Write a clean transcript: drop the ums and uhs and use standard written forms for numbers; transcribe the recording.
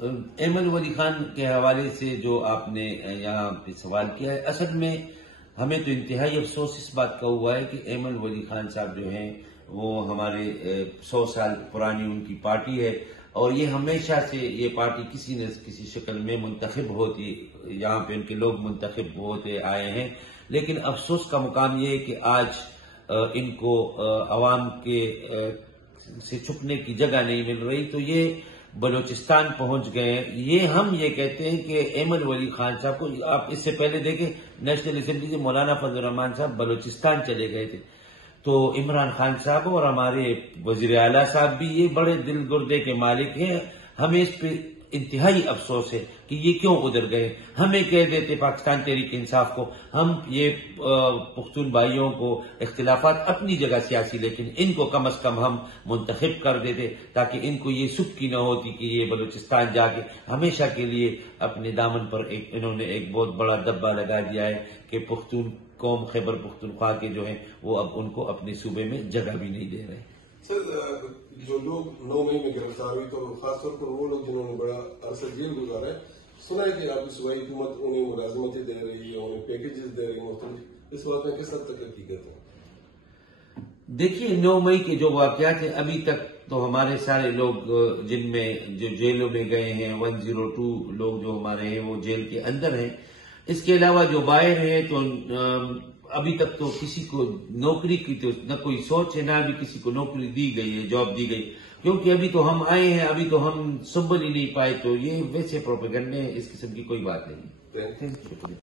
ایمن ولی خان کے حوالے سے جو آپ نے یہاں پہ سوال کیا ہے، اصل میں ہمیں تو انتہائی افسوس اس بات کا ہوا ہے کہ ایمن ولی خان صاحب جو ہیں وہ ہمارے 100 سال پرانی ان کی پارٹی ہے، اور یہ ہمیشہ سے یہ پارٹی کسی نہ کسی شکل میں منتخب ہوتی، یہاں پہ ان کے لوگ منتخب ہوتے آئے ہیں، لیکن افسوس کا مقام یہ ہے کہ آج ان کو عوام کے سے چھپنے کی جگہ نہیں مل رہی، تو یہ بلوچستان پہنچ گئے ہیں۔ یہ ہم یہ کہتے ہیں کہ ایمن ولی خان صاحب کو، آپ اس سے پہلے دیکھیں نیشنل اسمبلی سے مولانا فضل الرحمان صاحب بلوچستان چلے گئے تھے، تو عمران خان صاحب اور ہمارے وزیر اعلیٰ صاحب بھی یہ بڑے دل گردے کے مالک ہیں۔ ہمیں اس پہ انتہائی افسوس ہے کہ یہ کیوں ادھر گئے۔ ہمیں کہہ دیتے پاکستان تحریک انصاف کو، ہم یہ پختون بھائیوں کو اختلافات اپنی جگہ سیاسی، لیکن ان کو کم از کم ہم منتخب کر دیتے تاکہ ان کو یہ سکی نہ ہوتی کہ یہ بلوچستان جا کے ہمیشہ کے لیے اپنے دامن پر انہوں نے ایک بہت بڑا دبا لگا دیا ہے کہ پختون قوم خیبر پختونخوا کے جو ہیں وہ اب ان کو اپنے صوبے میں جگہ بھی نہیں دے رہے۔ سر، جو لوگ 9 مئی میں گرفتار ہوئی تو خاص طور پر وہ لوگ جنہوں نے بڑا عرصہ جیل گزارا ہے، سنا ہے کہ آپ کی صوبائی حکومت انہیں ملازمتیں دے رہی ہے، انہیں پیکیجز دے رہی ہے مختلف، اس بات میں کس حد تک حقیقت ہے؟ دیکھیے 9 مئی کے جو واقعات ہیں ابھی تک تو ہمارے سارے لوگ جن میں جو جیلوں میں گئے ہیں 102 لوگ جو ہمارے ہیں وہ جیل کے اندر ہیں، اس کے علاوہ جو باہر ہیں تو ابھی تک تو کسی کو نوکری کی تو نہ کوئی سوچ ہے، نہ ابھی کسی کو نوکری دی گئی ہے، جاب دی گئی، کیونکہ ابھی تو ہم آئے ہیں، ابھی تو ہم سنبھل ہی نہیں پائے، تو یہ ویسے پروپیگنڈے ہیں، اس قسم کی کوئی بات نہیں۔ Thank you.